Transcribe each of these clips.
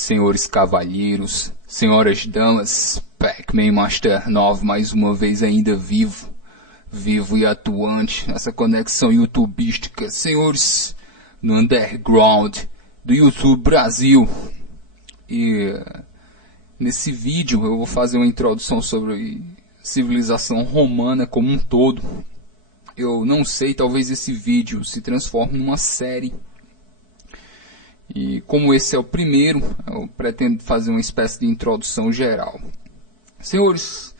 senhores cavalheiros, senhoras damas, Pac-Man Master 9 mais uma vez ainda vivo e atuante nessa conexão youtubística, senhores, no underground do YouTube Brasil. E nesse vídeo eu vou fazer uma introdução sobre civilização romana como um todo. Eu não sei, talvez esse vídeo se transforme numa série. E como esse é o primeiro, eu pretendo fazer uma espécie de introdução geral. Senhores,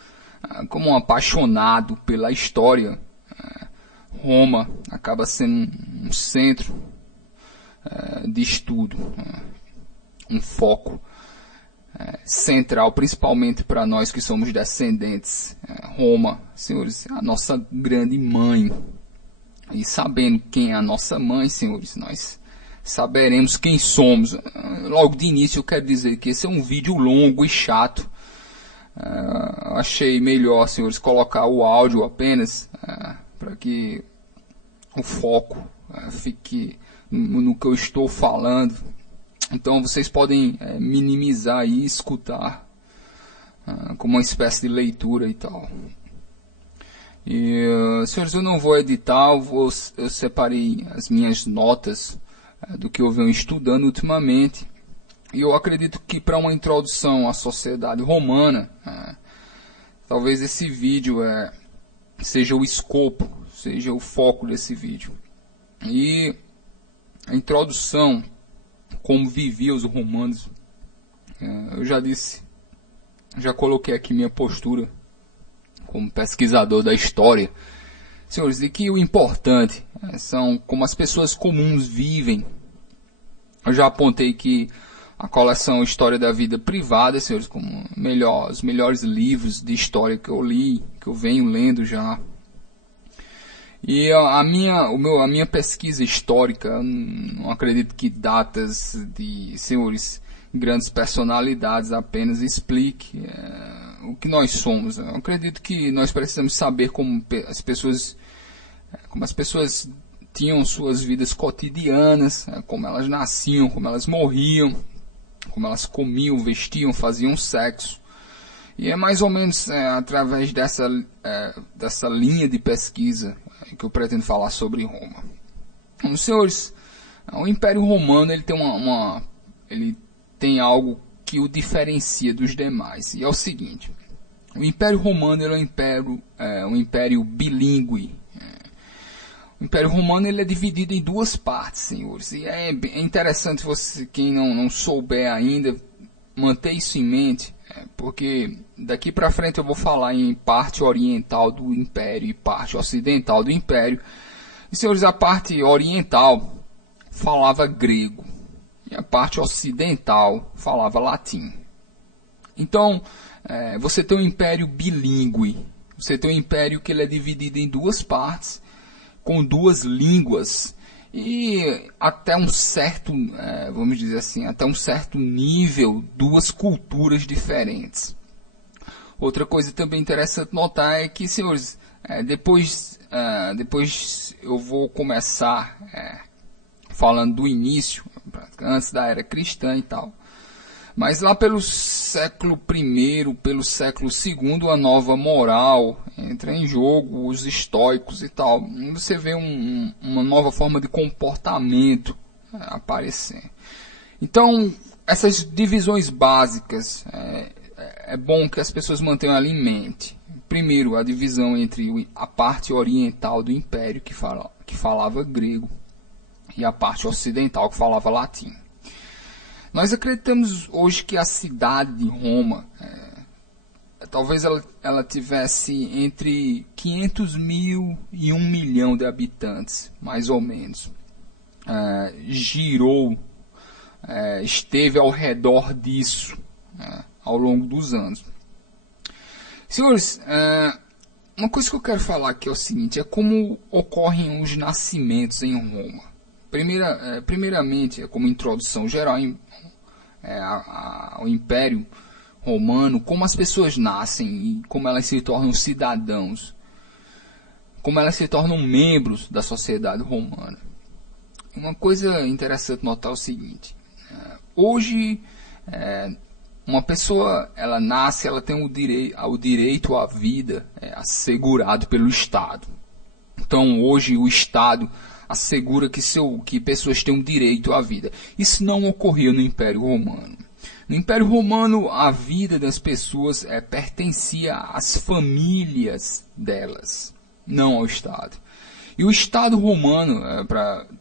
como um apaixonado pela história, Roma acaba sendo um centro de estudo, um foco central, principalmente para nós que somos descendentes. Roma, senhores, é a nossa grande mãe. E sabendo quem é a nossa mãe, senhores, nós saberemos quem somos. Logo de início eu quero dizer que esse é um vídeo longo e chato. Achei melhor, senhores, colocar o áudio apenas para que o foco fique no que eu estou falando. Então vocês podem minimizar e escutar como uma espécie de leitura e tal. E, senhores, eu não vou editar, eu separei as minhas notas do que eu venho estudando ultimamente. E eu acredito que para uma introdução à sociedade romana, talvez esse vídeo seja o escopo, seja o foco desse vídeo. E a introdução, como viviam os romanos, eu já disse, já coloquei aqui minha postura como pesquisador da história. Senhores, e que o importante são como as pessoas comuns vivem. Eu já apontei que a coleção História da Vida Privada, senhores, como os melhores livros de história que eu li, que eu venho lendo já. E a minha pesquisa histórica, eu não acredito que datas de, senhores, grandes personalidades apenas explique o que nós somos. Eu acredito que nós precisamos saber como as pessoas tinham suas vidas cotidianas, como elas nasciam, como elas morriam, como elas comiam, vestiam, faziam sexo. E é mais ou menos através dessa linha de pesquisa que eu pretendo falar sobre Roma. Então, senhores, o Império Romano ele tem algo que o diferencia dos demais. E é o seguinte: o Império Romano ele é um império bilíngue. O Império Romano ele é dividido em duas partes, senhores. E é interessante quem não souber ainda, manter isso em mente, porque daqui para frente eu vou falar em parte oriental do Império e parte ocidental do Império. E, senhores, a parte oriental falava grego e a parte ocidental falava latim. Então, você tem um império bilíngue. Você tem um império que ele é dividido em duas partes, com duas línguas e até um certo, vamos dizer assim, até um certo nível, duas culturas diferentes. Outra coisa também interessante notar é que, senhores, depois eu vou começar falando do início, antes da era cristã e tal. Mas lá pelo século I, pelo século II, a nova moral entra em jogo, os estoicos e tal. Você vê uma nova forma de comportamento aparecer. Então, essas divisões básicas, é bom que as pessoas mantenham ali em mente. Primeiro, a divisão entre a parte oriental do Império, que falava grego, e a parte ocidental, que falava latim. Nós acreditamos hoje que a cidade de Roma, talvez ela tivesse entre 500 mil e 1 milhão de habitantes, mais ou menos. Esteve ao redor disso ao longo dos anos. Senhores, uma coisa que eu quero falar aqui é o seguinte: é como ocorrem os nascimentos em Roma. Primeiramente, como introdução geral ao Império Romano, como as pessoas nascem e como elas se tornam cidadãos, como elas se tornam membros da sociedade romana. Uma coisa interessante notar é o seguinte: hoje Uma pessoa, ela nasce, ela tem o direito à vida assegurado pelo Estado. Então, hoje, o Estado assegura que pessoas têm o direito à vida. Isso não ocorria no Império Romano. No Império Romano, a vida das pessoas pertencia às famílias delas, não ao Estado. E o Estado romano,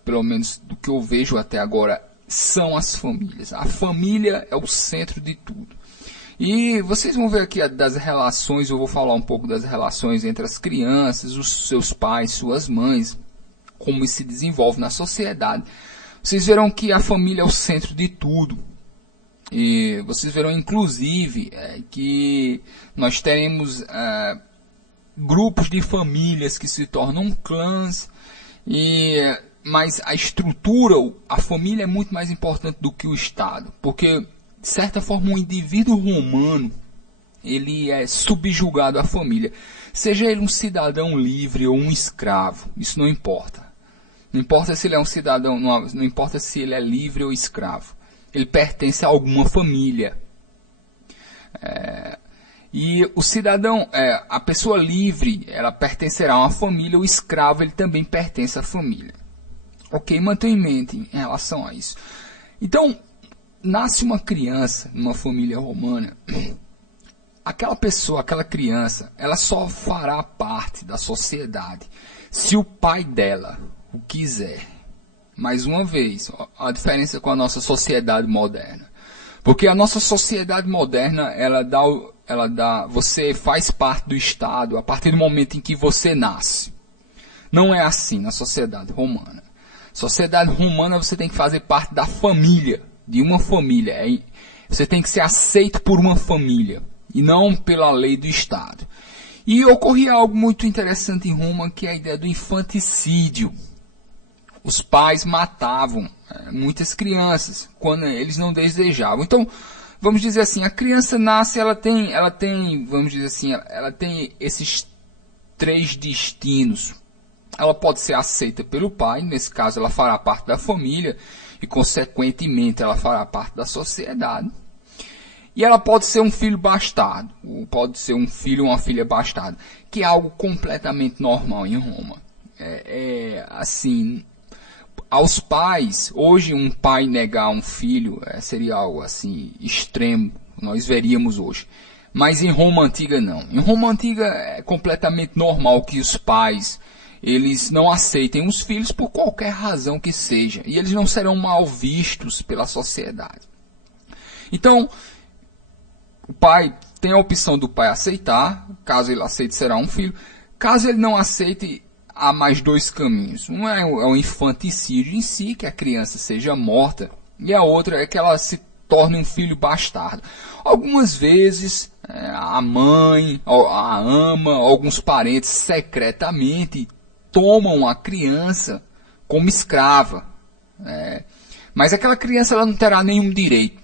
pelo menos do que eu vejo até agora, são as famílias. A família é o centro de tudo. E vocês vão ver aqui das relações, eu vou falar um pouco das relações entre as crianças, os seus pais, suas mães, como isso se desenvolve na sociedade. Vocês verão que a família é o centro de tudo. E vocês verão, inclusive, que nós teremos grupos de famílias que se tornam clãs, mas a estrutura, a família é muito mais importante do que o Estado, porque, de certa forma, um indivíduo romano, ele é subjugado à família, seja ele um cidadão livre ou um escravo, isso não importa. Não importa se ele é um cidadão, não importa se ele é livre ou escravo, ele pertence a alguma família. E o cidadão, a pessoa livre, ela pertencerá a uma família, o escravo, ele também pertence à família. Ok, mantenha em mente em relação a isso. Então, nasce uma criança numa família romana, aquela pessoa, aquela criança, ela só fará parte da sociedade se o pai dela o quiser. Mais uma vez, a diferença com a nossa sociedade moderna. Porque a nossa sociedade moderna, você faz parte do Estado a partir do momento em que você nasce. Não é assim na sociedade romana. Sociedade romana, você tem que fazer parte da família, de uma família. Você tem que ser aceito por uma família, e não pela lei do Estado. E ocorria algo muito interessante em Roma, que é a ideia do infanticídio. Os pais matavam muitas crianças quando eles não desejavam. Então, vamos dizer assim, a criança nasce, ela tem, vamos dizer assim, ela tem esses 3 destinos. Ela pode ser aceita pelo pai, nesse caso ela fará parte da família e consequentemente ela fará parte da sociedade. E ela pode ser um filho bastardo, ou pode ser um filho ou uma filha bastarda, que é algo completamente normal em Roma. Assim, aos pais, hoje um pai negar um filho seria algo assim extremo, nós veríamos hoje. Mas em Roma Antiga não. Em Roma Antiga é completamente normal que os pais eles não aceitem os filhos por qualquer razão que seja. E eles não serão mal vistos pela sociedade. Então, o pai tem a opção do pai aceitar. Caso ele aceite, será um filho. Caso ele não aceite, há mais 2 caminhos. Um é o infanticídio em si, que a criança seja morta. E a outra é que ela se torne um filho bastardo. Algumas vezes, a mãe, a ama, alguns parentes secretamente tomam a criança como escrava. Mas aquela criança ela não terá nenhum direito,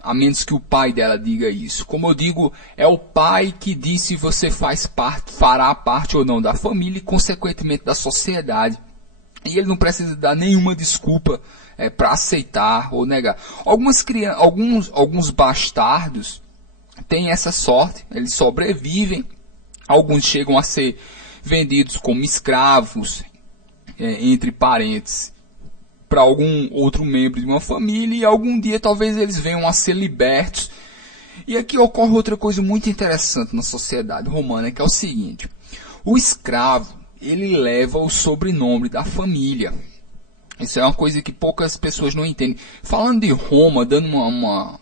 a menos que o pai dela diga isso. Como eu digo, é o pai que diz se você fará parte ou não da família e, consequentemente, da sociedade. E ele não precisa dar nenhuma desculpa para aceitar ou negar. Alguns bastardos têm essa sorte, eles sobrevivem. Alguns chegam a ser vendidos como escravos, entre parentes, para algum outro membro de uma família, e algum dia talvez eles venham a ser libertos. E aqui ocorre outra coisa muito interessante na sociedade romana, que é o seguinte: o escravo, ele leva o sobrenome da família. Isso é uma coisa que poucas pessoas não entendem. Falando de Roma,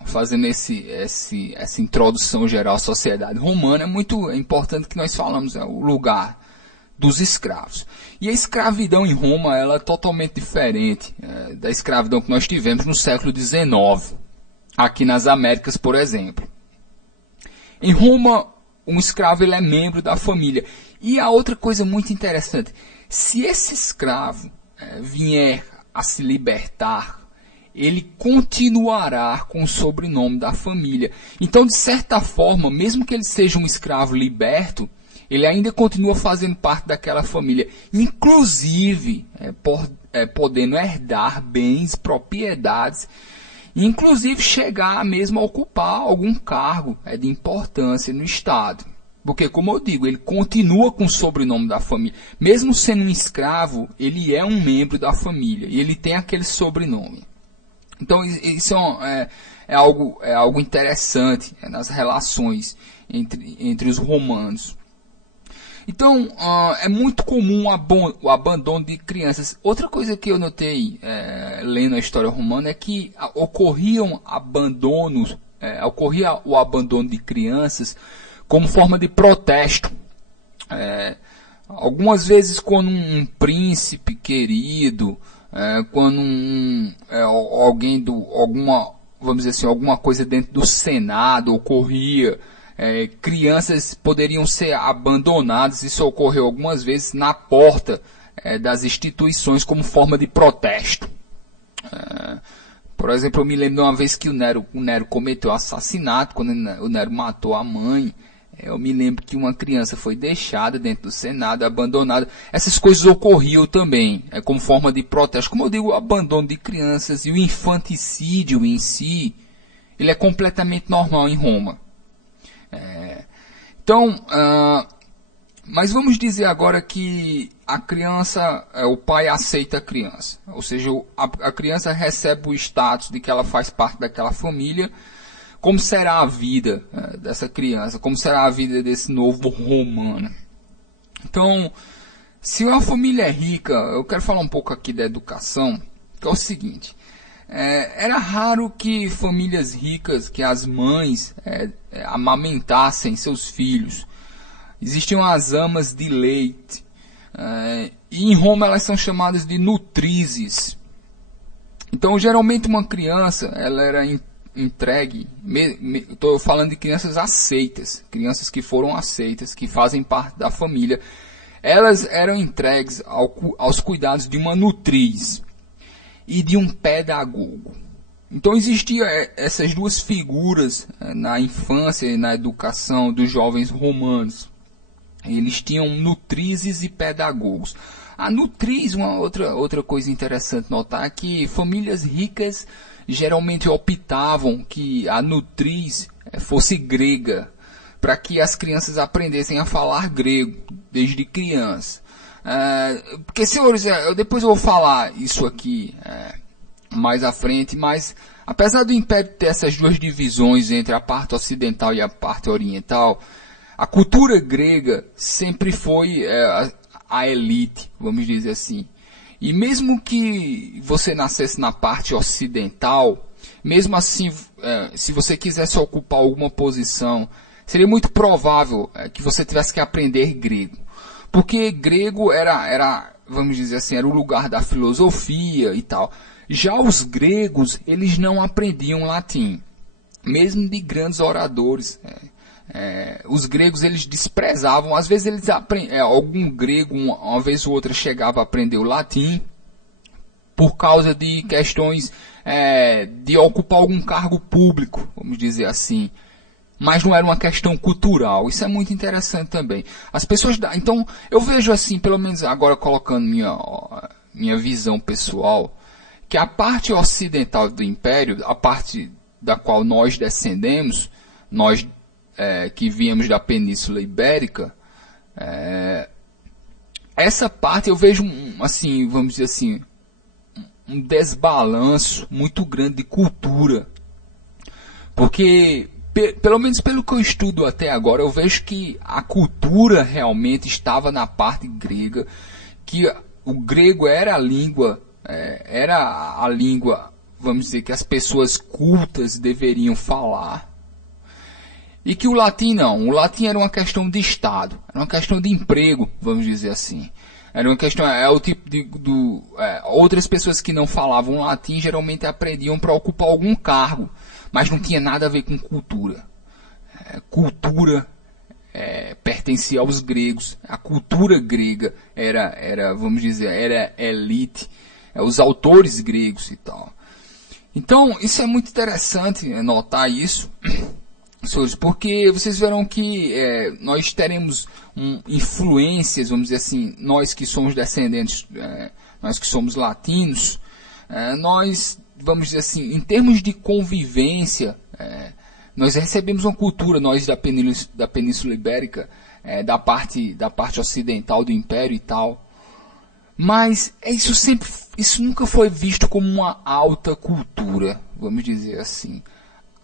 fazendo essa introdução geral à sociedade romana, é muito importante que nós falamos o lugar dos escravos. E a escravidão em Roma ela é totalmente diferente da escravidão que nós tivemos no século XIX, aqui nas Américas, por exemplo. Em Roma, um escravo ele é membro da família. E a outra coisa muito interessante, se esse escravo vier a se libertar, ele continuará com o sobrenome da família. Então, de certa forma, mesmo que ele seja um escravo liberto, ele ainda continua fazendo parte daquela família, inclusive podendo herdar bens, propriedades inclusive chegar mesmo a ocupar algum cargo de importância no Estado. Porque, como eu digo, ele continua com o sobrenome da família. Mesmo sendo um escravo, ele é um membro da família e ele tem aquele sobrenome. Então, isso é algo interessante nas relações entre os romanos. Então, é muito comum o abandono de crianças. Outra coisa que eu notei lendo a história romana é que ocorria o abandono de crianças como forma de protesto. Algumas vezes quando um príncipe querido, quando alguém vamos dizer assim, alguma coisa dentro do Senado ocorria, crianças poderiam ser abandonadas. Isso ocorreu algumas vezes na porta das instituições como forma de protesto. Por exemplo, eu me lembro de uma vez que o Nero cometeu assassinato, quando o Nero matou a mãe. Eu me lembro que uma criança foi deixada dentro do Senado, abandonada. Essas coisas ocorriam também, como forma de protesto. Como eu digo, o abandono de crianças e o infanticídio em si, ele é completamente normal em Roma. Então, mas vamos dizer agora que a criança, o pai aceita a criança. Ou seja, a criança recebe o status de que ela faz parte daquela família. Como será a vida dessa criança? Como será a vida desse novo romano? Então, se uma família é rica, eu quero falar um pouco aqui da educação, que é o seguinte. Era raro que famílias ricas, que as mães amamentassem seus filhos. Existiam as amas de leite. E em Roma elas são chamadas de nutrizes. Então, geralmente uma criança, ela era entregue, estou falando de crianças aceitas, crianças que foram aceitas, que fazem parte da família, elas eram entregues aos cuidados de uma nutriz e de um pedagogo. Então existiam essas duas figuras na infância e na educação dos jovens romanos. Eles tinham nutrizes e pedagogos. A nutriz, uma outra coisa interessante notar, é que famílias ricas geralmente optavam que a nutriz fosse grega, para que as crianças aprendessem a falar grego desde criança. Porque, senhores, depois eu vou falar isso aqui mais à frente, mas apesar do Império ter essas duas divisões entre a parte ocidental e a parte oriental, a cultura grega sempre foi a elite, vamos dizer assim. E mesmo que você nascesse na parte ocidental, mesmo assim, se você quisesse ocupar alguma posição, seria muito provável que você tivesse que aprender grego. Porque grego era, vamos dizer assim, era o lugar da filosofia e tal. Já os gregos, eles não aprendiam latim, mesmo de grandes oradores. Os gregos eles desprezavam, às vezes eles algum grego uma vez ou outra chegava a aprender o latim por causa de questões de ocupar algum cargo público, vamos dizer assim, mas não era uma questão cultural. Isso é muito interessante também. As pessoas, então eu vejo assim, pelo menos agora colocando minha visão pessoal, que a parte ocidental do Império, a parte da qual nós descendemos, nós que viemos da Península Ibérica, essa parte eu vejo assim, vamos dizer assim, um desbalanço muito grande de cultura, porque pelo menos pelo que eu estudo até agora, eu vejo que a cultura realmente estava na parte grega, que o grego era a língua, vamos dizer, que as pessoas cultas deveriam falar. E que o latim não. O latim era uma questão de Estado. Era uma questão de emprego, vamos dizer assim. Era uma questão, o tipo outras pessoas que não falavam latim geralmente aprendiam para ocupar algum cargo. Mas não tinha nada a ver com cultura. Cultura pertencia aos gregos. A cultura grega era, vamos dizer, era elite. Os autores gregos e tal. Então, isso é muito interessante notar isso. Porque vocês verão que nós teremos influências, vamos dizer assim, nós que somos descendentes, nós que somos latinos, nós vamos dizer assim, em termos de convivência, nós recebemos uma cultura, nós da Península Ibérica, da parte ocidental do Império e tal, mas isso nunca foi visto como uma alta cultura, vamos dizer assim.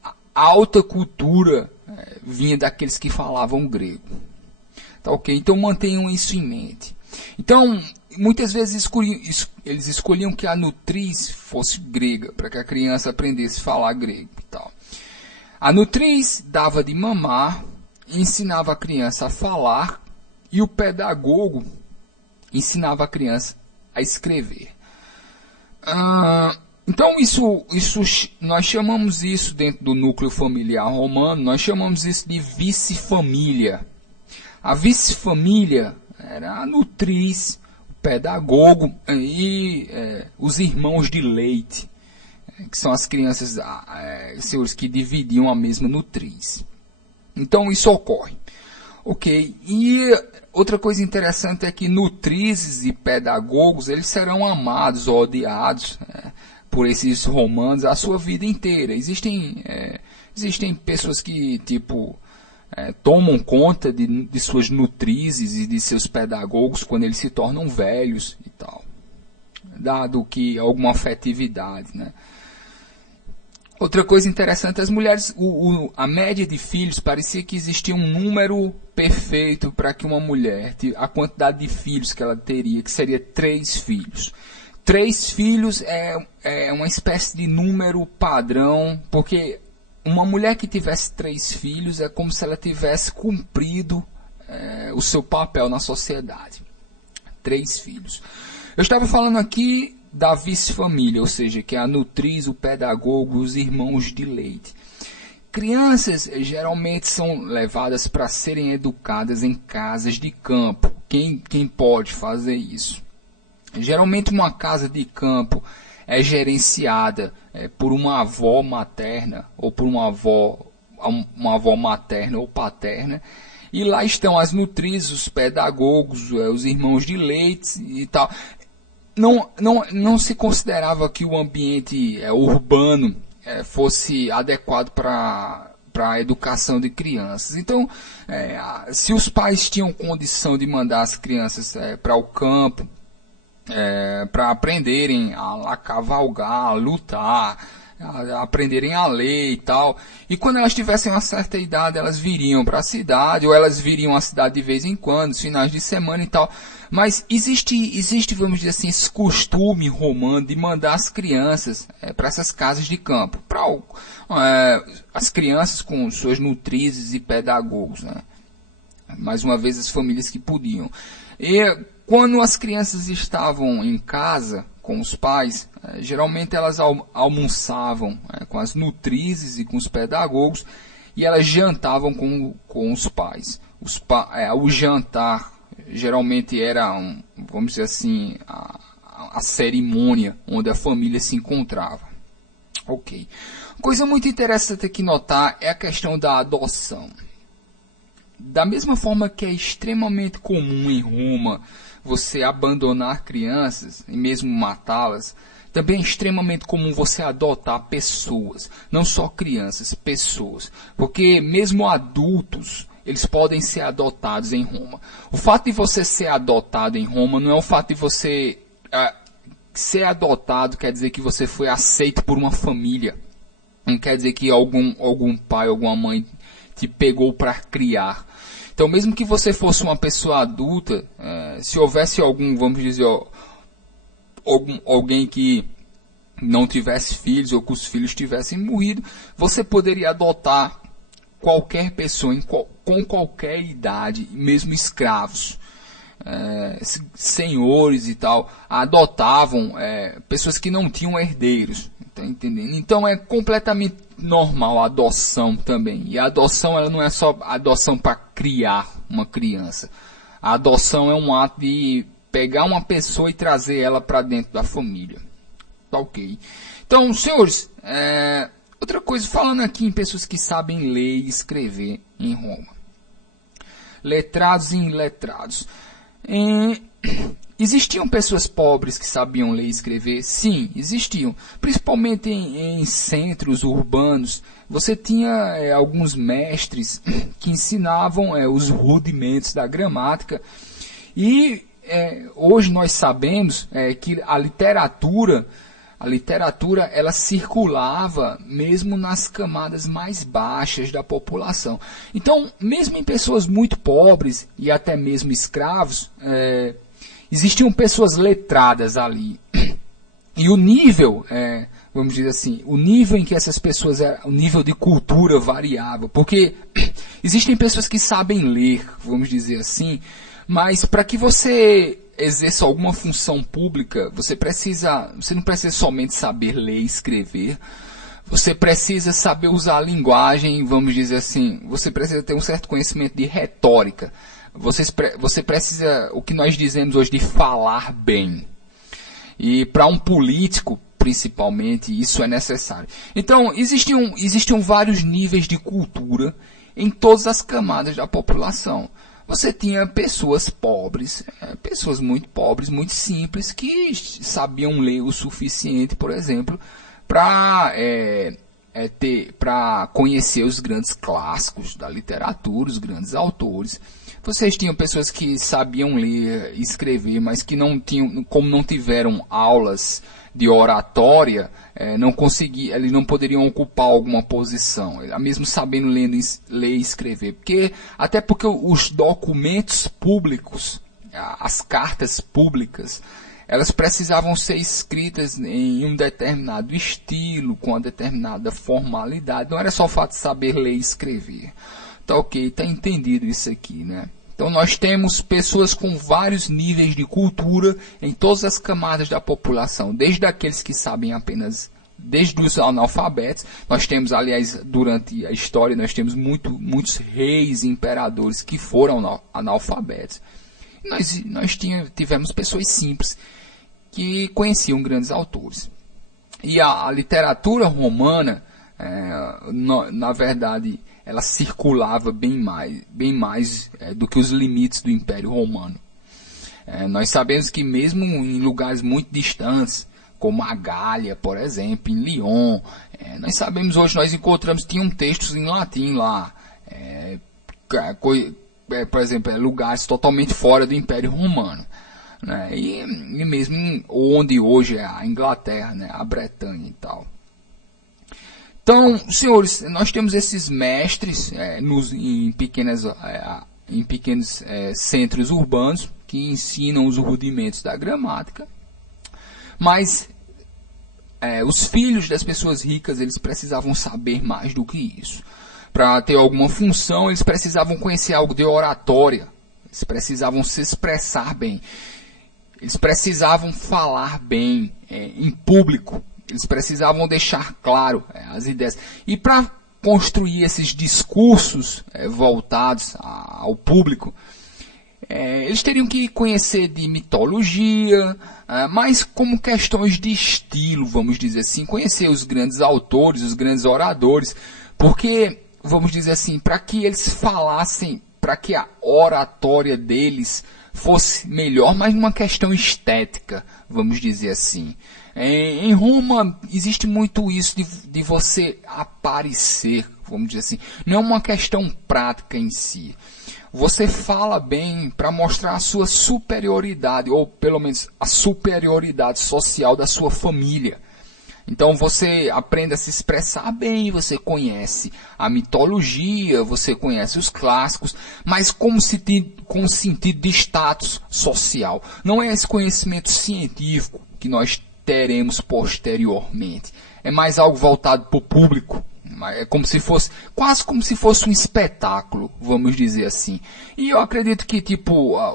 A alta cultura vinha daqueles que falavam grego. Tá, ok? Então mantenham isso em mente. Então, muitas vezes eles escolhiam que a nutriz fosse grega, para que a criança aprendesse a falar grego e tal. A nutriz dava de mamar, ensinava a criança a falar, e o pedagogo ensinava a criança a escrever. Então nós chamamos isso dentro do núcleo familiar romano, nós chamamos isso de vice-família. A vice-família era a nutriz, o pedagogo e os irmãos de leite, que são as crianças senhores, que dividiam a mesma nutriz. Então isso ocorre. Ok, e outra coisa interessante é que nutrizes e pedagogos, eles serão amados ou odiados por esses romanos a sua vida inteira. Existem pessoas que, tomam conta de suas nutrizes e de seus pedagogos quando eles se tornam velhos e tal, dado que alguma afetividade, né? Outra coisa interessante, as mulheres, a média de filhos, parecia que existia um número perfeito para que uma mulher, a quantidade de filhos que ela teria, que seria 3 filhos. 3 filhos é uma espécie de número padrão, porque uma mulher que tivesse 3 filhos é como se ela tivesse cumprido o seu papel na sociedade. 3 filhos. Eu estava falando aqui da vice-família, ou seja, que é a nutriz, o pedagogo, os irmãos de leite. Crianças geralmente são levadas para serem educadas em casas de campo. Quem pode fazer isso? Geralmente uma casa de campo é gerenciada por uma avó materna ou por uma avó materna ou paterna. E lá estão as nutrizes, os pedagogos, os irmãos de leite e tal. Não se considerava que o ambiente urbano fosse adequado para a educação de crianças. Então, se os pais tinham condição de mandar as crianças para o campo, para aprenderem a cavalgar, a lutar, a aprenderem a ler e tal. E quando elas tivessem uma certa idade, elas viriam para a cidade, ou elas viriam à cidade de vez em quando, nos finais de semana e tal. Mas existe, vamos dizer assim, esse costume romano de mandar as crianças para essas casas de campo, para as crianças com suas nutrizes e pedagogos, né? Mais uma vez, as famílias que podiam. E quando as crianças estavam em casa com os pais, geralmente elas almoçavam com as nutrizes e com os pedagogos, e elas jantavam com os pais. O jantar geralmente era, vamos dizer assim, a cerimônia onde a família se encontrava. Ok. Coisa muito interessante aqui notar é a questão da adoção. Da mesma forma que é extremamente comum em Roma você abandonar crianças e mesmo matá-las, também é extremamente comum você adotar pessoas, não só crianças, pessoas. Porque mesmo adultos, eles podem ser adotados em Roma. O fato de você ser adotado em Roma não é o fato de você ser adotado, quer dizer que você foi aceito por uma família. Não quer dizer que algum pai, alguma mãe te pegou para criar. Então, mesmo que você fosse uma pessoa adulta, se houvesse vamos dizer, alguém que não tivesse filhos ou que os filhos tivessem morrido, você poderia adotar qualquer pessoa com qualquer idade, mesmo escravos, senhores e tal, adotavam pessoas que não tinham herdeiros. Tá entendendo? Então é completamente normal a adoção também. E a adoção ela não é só adoção para criar uma criança. A adoção é um ato de pegar uma pessoa e trazer ela para dentro da família. Tá ok. Então, senhores, outra coisa, falando aqui em pessoas que sabem ler e escrever em Roma. Letrados e iletrados. existiam pessoas pobres que sabiam ler e escrever? Sim, existiam. Principalmente em centros urbanos. Você tinha alguns mestres que ensinavam os rudimentos da gramática. E hoje nós sabemos que a literatura ela circulava mesmo nas camadas mais baixas da população. Então, mesmo em pessoas muito pobres e até mesmo escravos, existiam pessoas letradas ali. E o nível, vamos dizer assim, o nível em que essas pessoas, o nível de cultura variava. Porque existem pessoas que sabem ler, vamos dizer assim, mas para que você exerça alguma função pública, você não precisa somente saber ler e escrever, você precisa saber usar a linguagem, vamos dizer assim, você precisa ter um certo conhecimento de retórica, você precisa, o que nós dizemos hoje, de falar bem. E para um político, principalmente, isso é necessário. Então, existiam vários níveis de cultura em todas as camadas da população. Você tinha pessoas pobres, pessoas muito pobres, muito simples, que sabiam ler o suficiente, por exemplo, para conhecer os grandes clássicos da literatura, os grandes autores. Vocês tinham pessoas que sabiam ler e escrever, mas que não tinham, como não tiveram aulas de oratória, eles não poderiam ocupar alguma posição, mesmo sabendo ler e escrever. Até porque os documentos públicos, as cartas públicas, elas precisavam ser escritas em um determinado estilo, com uma determinada formalidade. Não era só o fato de saber ler e escrever. Tá ok, tá entendido isso aqui, né? Então nós temos pessoas com vários níveis de cultura em todas as camadas da população, desde aqueles que sabem apenas, desde os analfabetos. Nós temos, aliás, durante a história, nós temos muitos reis e imperadores que foram analfabetos. Nós tivemos pessoas simples que conheciam grandes autores. E a literatura romana, na verdade, ela circulava bem mais do que os limites do Império Romano. Nós sabemos que mesmo em lugares muito distantes, como a Gália, por exemplo, em Lyon, nós encontramos, tinham textos em latim lá, por exemplo, lugares totalmente fora do Império Romano. Né? E mesmo onde hoje é a Inglaterra, né? A Bretanha e tal. Então, senhores, nós temos esses mestres em pequenos centros urbanos que ensinam os rudimentos da gramática, mas os filhos das pessoas ricas, eles precisavam saber mais do que isso. Para ter alguma função, eles precisavam conhecer algo de oratória, eles precisavam se expressar bem, eles precisavam falar bem em público. Eles precisavam deixar claro as ideias. E para construir esses discursos voltados ao público, eles teriam que conhecer de mitologia, mas como questões de estilo, vamos dizer assim, conhecer os grandes autores, os grandes oradores, porque, vamos dizer assim, para que eles falassem, para que a oratória deles fosse melhor, mas numa questão estética, vamos dizer assim. Em Roma existe muito isso de você aparecer, vamos dizer assim. Não é uma questão prática em si. Você fala bem para mostrar a sua superioridade, ou pelo menos a superioridade social da sua família. Então você aprende a se expressar bem, você conhece a mitologia, você conhece os clássicos, mas com sentido de status social. Não é esse conhecimento científico que nós teremos posteriormente. É mais algo voltado para o público. É como se fosse, quase como se fosse um espetáculo, vamos dizer assim. E eu acredito que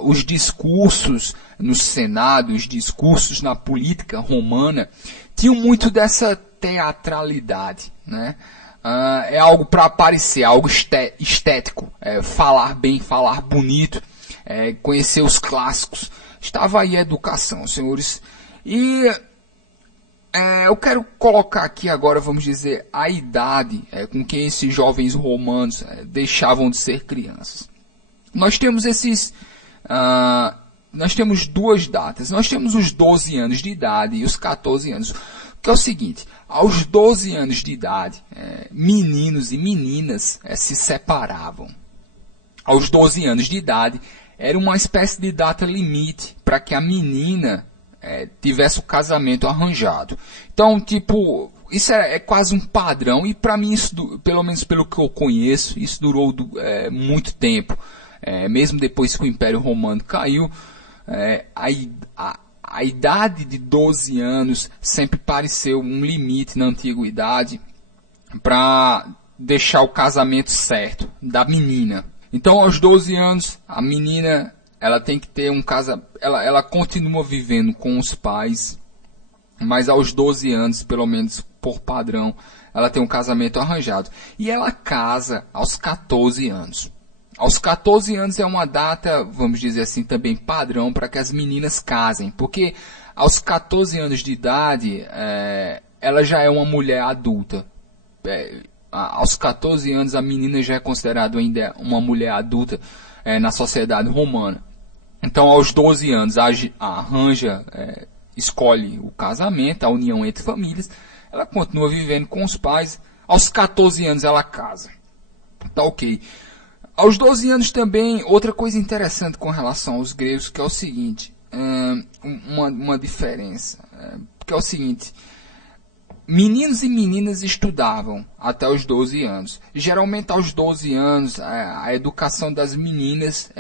os discursos no Senado, os discursos na política romana, tinham muito dessa teatralidade, né? É algo para aparecer, algo estético, falar bem, falar bonito, conhecer os clássicos. Estava aí a educação, senhores. E eu quero colocar aqui agora, vamos dizer, a idade com que esses jovens romanos deixavam de ser crianças. Nós temos nós temos duas datas. Nós temos os 12 anos de idade e os 14 anos. Que é o seguinte, aos 12 anos de idade, meninos e meninas se separavam. Aos 12 anos de idade, era uma espécie de data limite para que a menina tivesse o casamento arranjado. Então, tipo, isso é quase um padrão, e para mim, isso, pelo menos pelo que eu conheço, isso durou muito tempo. Mesmo depois que o Império Romano caiu, a idade de 12 anos sempre pareceu um limite na antiguidade para deixar o casamento certo da menina. Então, aos 12 anos, a menina ela tem que ter ela continua vivendo com os pais, mas aos 12 anos, pelo menos por padrão, ela tem um casamento arranjado. E ela casa aos 14 anos. Aos 14 anos é uma data, vamos dizer assim, também padrão para que as meninas casem. Porque aos 14 anos de idade, ela já é uma mulher adulta. Aos 14 anos, a menina já é considerada ainda uma mulher adulta na sociedade romana. Então, aos 12 anos, escolhe o casamento, a união entre famílias. Ela continua vivendo com os pais. Aos 14 anos, ela casa. Tá ok. Aos 12 anos também, outra coisa interessante com relação aos gregos, que é o seguinte, uma diferença, que é o seguinte, meninos e meninas estudavam até os 12 anos. Geralmente aos 12 anos a educação das meninas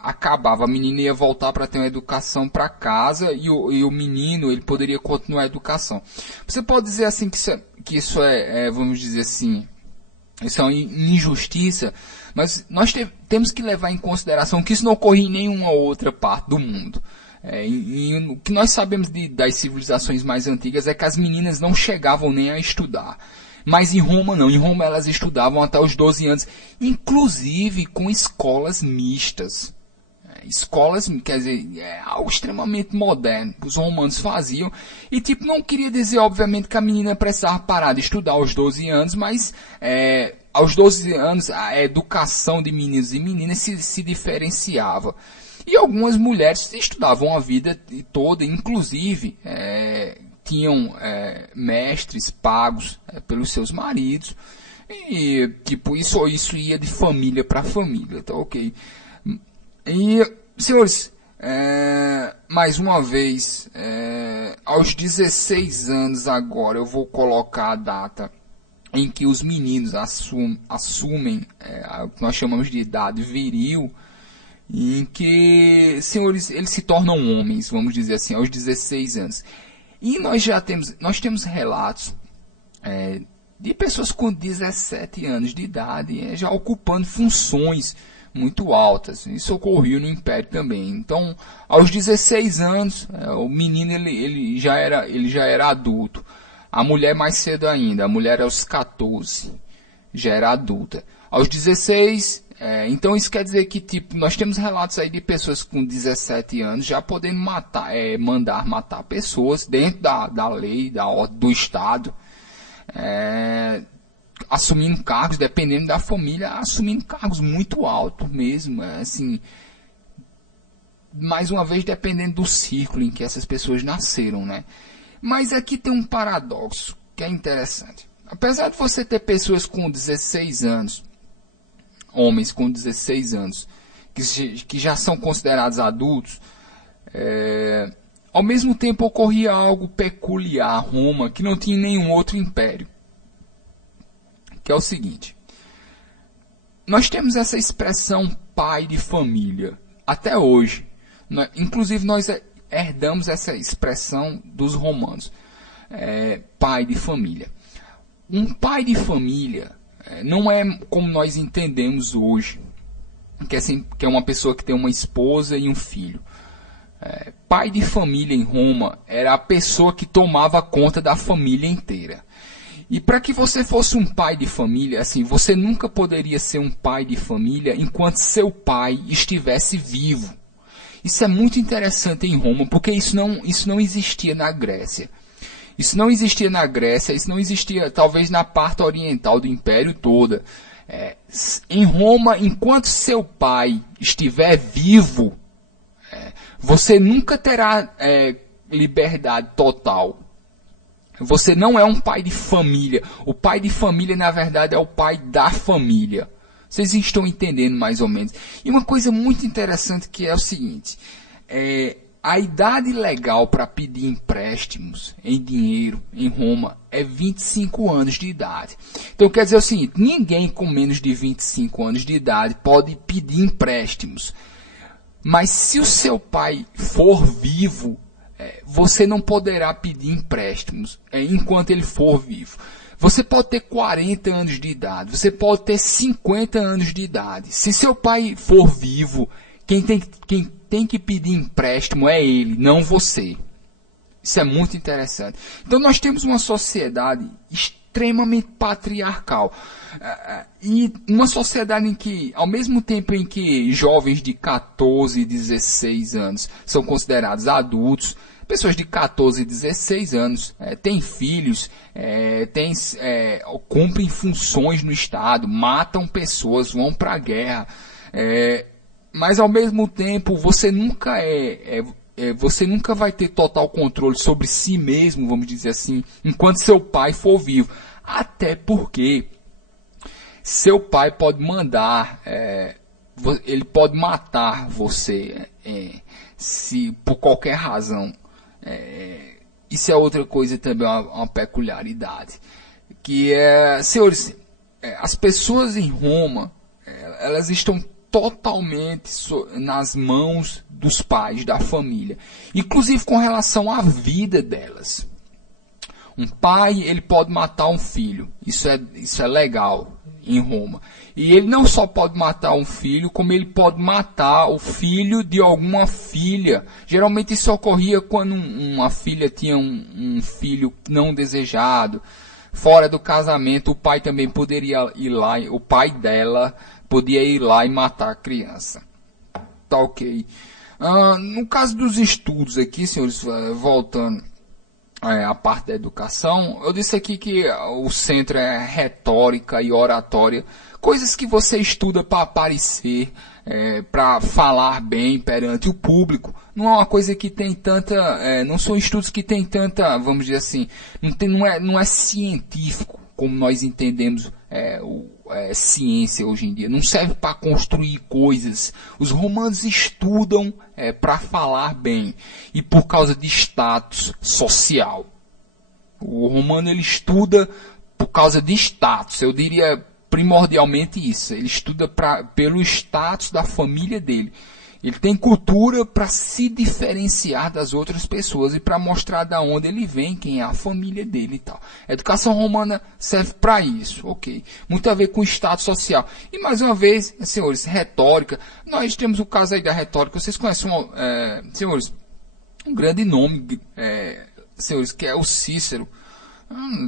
acabava. A menina ia voltar para ter uma educação para casa e o menino ele poderia continuar a educação. Você pode dizer assim que isso é, vamos dizer assim, isso é uma injustiça, mas nós temos que levar em consideração que isso não ocorria em nenhuma outra parte do mundo. O que nós sabemos das civilizações mais antigas é que as meninas não chegavam nem a estudar. Mas em Roma não. Em Roma elas estudavam até os 12 anos. Inclusive com escolas mistas. Escolas, quer dizer, algo extremamente moderno que os romanos faziam. E tipo, não queria dizer obviamente que a menina precisava parar de estudar aos 12 anos, mas aos 12 anos a educação de meninos e meninas se diferenciava. E algumas mulheres estudavam a vida toda, inclusive tinham mestres pagos pelos seus maridos. E tipo, isso ia de família para família, tá ok? E, senhores, mais uma vez, aos 16 anos agora, eu vou colocar a data em que os meninos assumem o que nós chamamos de idade viril, em que, senhores, eles se tornam homens, vamos dizer assim, aos 16 anos. E nós temos relatos de pessoas com 17 anos de idade já ocupando funções muito altas. Isso ocorreu no Império também. Então, aos 16 anos, o menino ele já era adulto. A mulher mais cedo ainda, a mulher aos 14 já era adulta. Aos 16, então isso quer dizer que tipo, nós temos relatos aí de pessoas com 17 anos já podendo mandar matar pessoas dentro da lei, da ordem do Estado. Assumindo cargos, dependendo da família, assumindo cargos muito altos mesmo, assim, mais uma vez dependendo do círculo em que essas pessoas nasceram, né? Mas aqui tem um paradoxo que é interessante. Apesar de você ter pessoas com 16 anos, homens com 16 anos, que já são considerados adultos, ao mesmo tempo ocorria algo peculiar a Roma que não tinha em nenhum outro império. Que é o seguinte, nós temos essa expressão pai de família, até hoje. Inclusive nós herdamos essa expressão dos romanos, pai de família. Um pai de família não é como nós entendemos hoje, que é uma pessoa que tem uma esposa e um filho. Pai de família em Roma era a pessoa que tomava conta da família inteira. E para que você fosse um pai de família, assim, você nunca poderia ser um pai de família enquanto seu pai estivesse vivo. Isso é muito interessante em Roma, porque isso não existia na Grécia. Isso não existia na Grécia, isso não existia talvez na parte oriental do Império toda. Em Roma, enquanto seu pai estiver vivo, Você nunca terá liberdade total. Você não é um pai de família. O pai de família, na verdade, é o pai da família. Vocês estão entendendo mais ou menos. E uma coisa muito interessante que é o seguinte. A idade legal para pedir empréstimos em dinheiro em Roma é 25 anos de idade. Então quer dizer o seguinte, ninguém com menos de 25 anos de idade pode pedir empréstimos. Mas se o seu pai for vivo, você não poderá pedir empréstimos enquanto ele for vivo. Você pode ter 40 anos de idade, você pode ter 50 anos de idade. Se seu pai for vivo, quem tem que pedir empréstimo é ele, não você. Isso é muito interessante. Então nós temos uma sociedade extremamente patriarcal. E uma sociedade em que, ao mesmo tempo em que jovens de 14 e 16 anos são considerados adultos, pessoas de 14 e 16 anos têm filhos, cumprem funções no Estado, matam pessoas, vão para a guerra. Mas ao mesmo tempo você nunca você nunca vai ter total controle sobre si mesmo, vamos dizer assim, enquanto seu pai for vivo. Até porque seu pai pode mandar, ele pode matar você se por qualquer razão. Isso é outra coisa também, uma peculiaridade. Que senhores, as pessoas em Roma, elas estão totalmente nas mãos dos pais, da família. Inclusive com relação à vida delas. Um pai, ele pode matar um filho. Isso é legal em Roma. E ele não só pode matar um filho, como ele pode matar o filho de alguma filha. Geralmente isso ocorria quando uma filha tinha um filho não desejado. Fora do casamento, o pai também poderia ir lá, o pai dela podia ir lá e matar a criança. Tá ok. No caso dos estudos aqui, senhores, voltando à parte da educação, eu disse aqui que o centro é retórica e oratória, coisas que você estuda para aparecer, para falar bem perante o público. Não é uma coisa que tem tanta, não são estudos que tem tanta, vamos dizer assim, não é científico como nós entendemos ciência hoje em dia. Não serve para construir coisas. Os romanos estudam para falar bem e por causa de status social. O romano ele estuda por causa de status. Eu diria primordialmente isso. Ele estuda pelo status da família dele. Ele tem cultura para se diferenciar das outras pessoas e para mostrar de onde ele vem, quem é a família dele e tal. A educação romana serve para isso, ok? Muito a ver com o status social. E mais uma vez, senhores, retórica. Nós temos o caso aí da retórica. Vocês conhecem, senhores, um grande nome, senhores, que é o Cícero.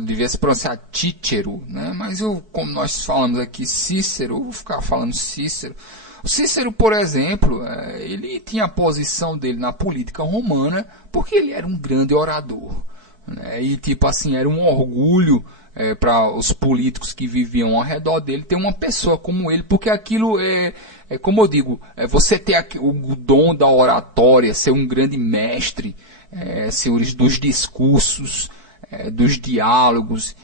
Devia se pronunciar Cícero, né? Mas como nós falamos aqui Cícero, eu vou ficar falando Cícero. O Cícero, por exemplo, ele tinha a posição dele na política romana porque ele era um grande orador. Né? E, tipo assim, era um orgulho para os políticos que viviam ao redor dele ter uma pessoa como ele, porque aquilo como eu digo, você ter o dom da oratória, ser um grande mestre, senhores, dos discursos, dos diálogos,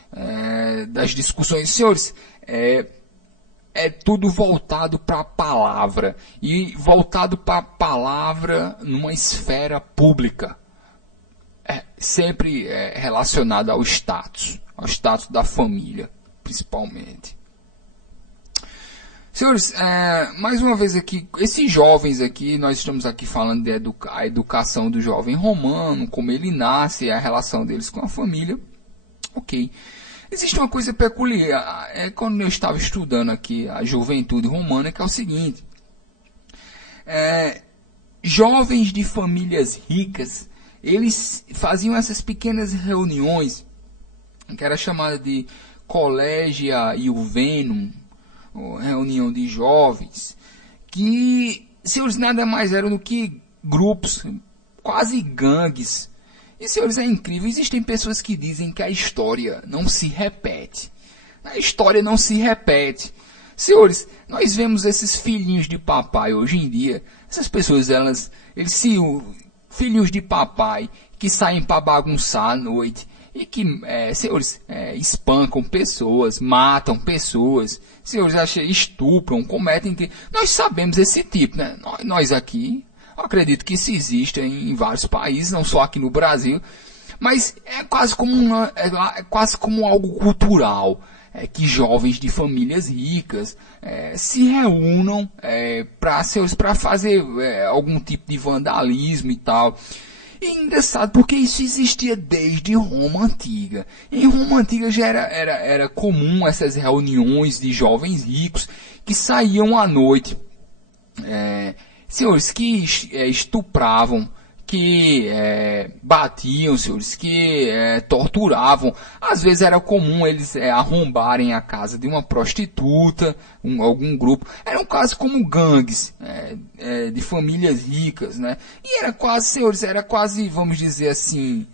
das discussões. Senhores, é tudo voltado para a palavra. E voltado para a palavra numa esfera pública. Sempre relacionado ao status da família, principalmente. Senhores, mais uma vez aqui, esses jovens aqui, nós estamos aqui falando de a educação do jovem romano, como ele nasce, a relação deles com a família. Ok. Existe uma coisa peculiar, quando eu estava estudando aqui a juventude romana, que é o seguinte. Jovens de famílias ricas, eles faziam essas pequenas reuniões, que era chamada de Collegia Juvenum, reunião de jovens, que, senhores, nada mais eram do que grupos, quase gangues. E, senhores, é incrível, existem pessoas que dizem que a história não se repete. A história não se repete. Senhores, nós vemos esses filhinhos de papai hoje em dia. Essas pessoas, filhinhos de papai que saem para bagunçar à noite e que, senhores, espancam pessoas, matam pessoas, senhores, estupram, cometem. Nós sabemos esse tipo, né? Nós aqui, eu acredito que isso exista em vários países, não só aqui no Brasil, mas é quase como algo cultural. Que jovens de famílias ricas se reúnam para fazer algum tipo de vandalismo e tal. E é engraçado porque isso existia desde Roma Antiga. Em Roma Antiga já era comum essas reuniões de jovens ricos que saíam à noite. Senhores que estupravam, que batiam, senhores, que torturavam. Às vezes era comum eles arrombarem a casa de uma prostituta, algum grupo. Eram quase como gangues de famílias ricas, né? E era quase, senhores, vamos dizer assim,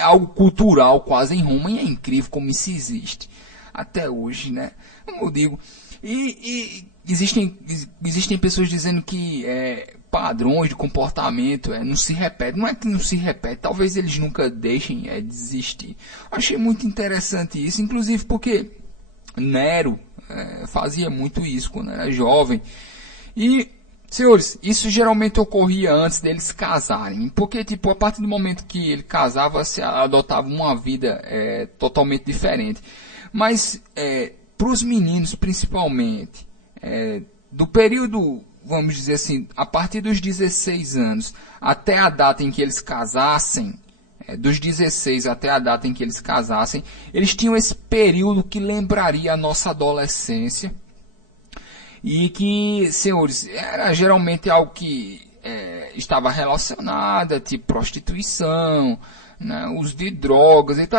algo cultural quase em Roma. E é incrível como isso existe até hoje, né? Como eu digo. E existem pessoas dizendo que padrões de comportamento não se repetem. Não é que não se repete, talvez eles nunca deixem de existir. Achei muito interessante isso, inclusive porque Nero fazia muito isso quando era jovem. E, senhores, isso geralmente ocorria antes deles casarem, porque tipo, a partir do momento que ele casava, se adotava uma vida totalmente diferente. Mas para os meninos principalmente, do período, vamos dizer assim, a partir dos 16 anos até a data em que eles casassem, dos 16 até a data em que eles casassem, eles tinham esse período que lembraria a nossa adolescência e que, senhores, era geralmente algo que estava relacionado, tipo prostituição, né, uso de drogas, então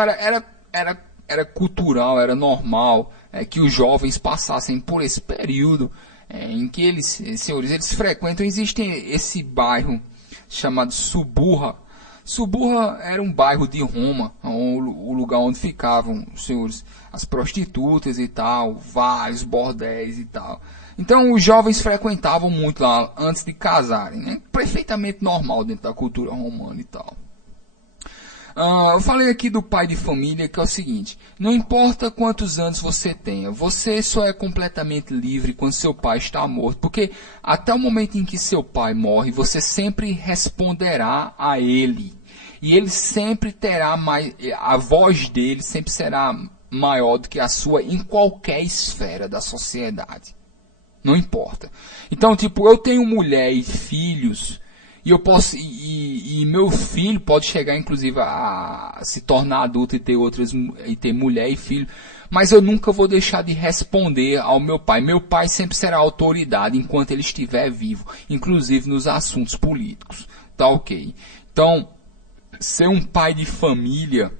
era cultural, era normal que os jovens passassem por esse período em que eles frequentam. Existe esse bairro chamado Suburra. Suburra era um bairro de Roma, o lugar onde ficavam, senhores, as prostitutas e tal, vários bordéis e tal. Então os jovens frequentavam muito lá antes de casarem, né? Perfeitamente normal dentro da cultura romana e tal. Eu falei aqui do pai de família, que é o seguinte: não importa quantos anos você tenha, você só é completamente livre quando seu pai está morto, porque até o momento em que seu pai morre, você sempre responderá a ele, e ele sempre terá mais, a voz dele sempre será maior do que a sua em qualquer esfera da sociedade. Não importa. Então, tipo, eu tenho mulher e filhos, e eu posso, e meu filho pode chegar, inclusive, a se tornar adulto e ter mulher e filho, mas eu nunca vou deixar de responder ao meu pai. Meu pai sempre será autoridade enquanto ele estiver vivo, inclusive nos assuntos políticos. Tá ok? Então, ser um pai de família,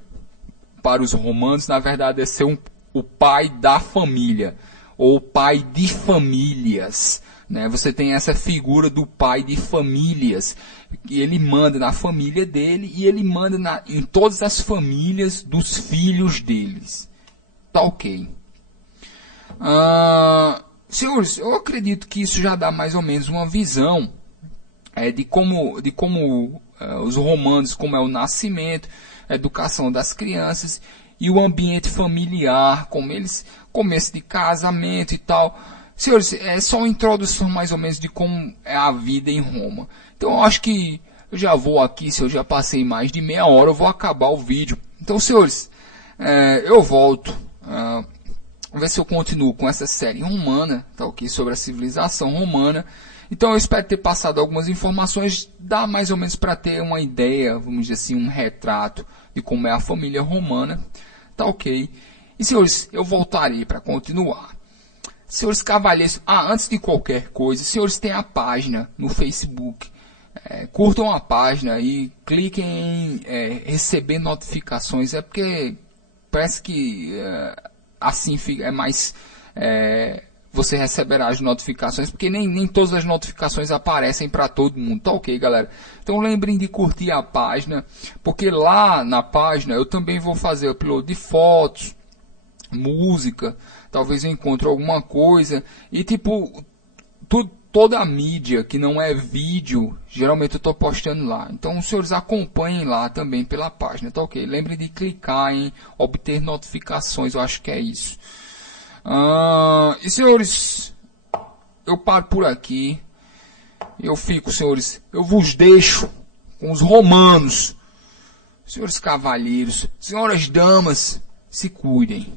para os romanos, na verdade, é ser o pai da família, ou pai de famílias. Né? Você tem essa figura do pai de famílias, que ele manda na família dele e ele manda em todas as famílias dos filhos deles. Tá ok. Senhores, eu acredito que isso já dá mais ou menos uma visão de como os romanos, como é o nascimento, a educação das crianças e o ambiente familiar, como eles, começo de casamento e tal. Senhores, é só uma introdução mais ou menos de como é a vida em Roma. Então eu acho que eu já vou aqui, se eu já passei mais de meia hora, eu vou acabar o vídeo. Então, senhores, eu volto. Vamos ver se eu continuo com essa série romana, tá ok? Sobre a civilização romana. Então eu espero ter passado algumas informações, dá mais ou menos para ter uma ideia, vamos dizer assim, um retrato de como é a família romana, tá ok? E senhores, eu voltarei para continuar. Senhores cavalheiros, antes de qualquer coisa, senhores, tem a página no Facebook. Curtam a página e cliquem em receber notificações. É porque parece que assim é mais... você receberá as notificações, porque nem todas as notificações aparecem para todo mundo. Tá ok, galera? Então lembrem de curtir a página, porque lá na página eu também vou fazer upload de fotos, música, talvez eu encontre alguma coisa. E tipo, toda a mídia que não é vídeo, geralmente eu estou postando lá. Então os senhores acompanhem lá também pela página, tá ok? Lembre de clicar em obter notificações, eu acho que é isso. E senhores, eu paro por aqui. Eu fico, senhores, eu vos deixo com os romanos. Senhores cavalheiros, senhoras damas, se cuidem.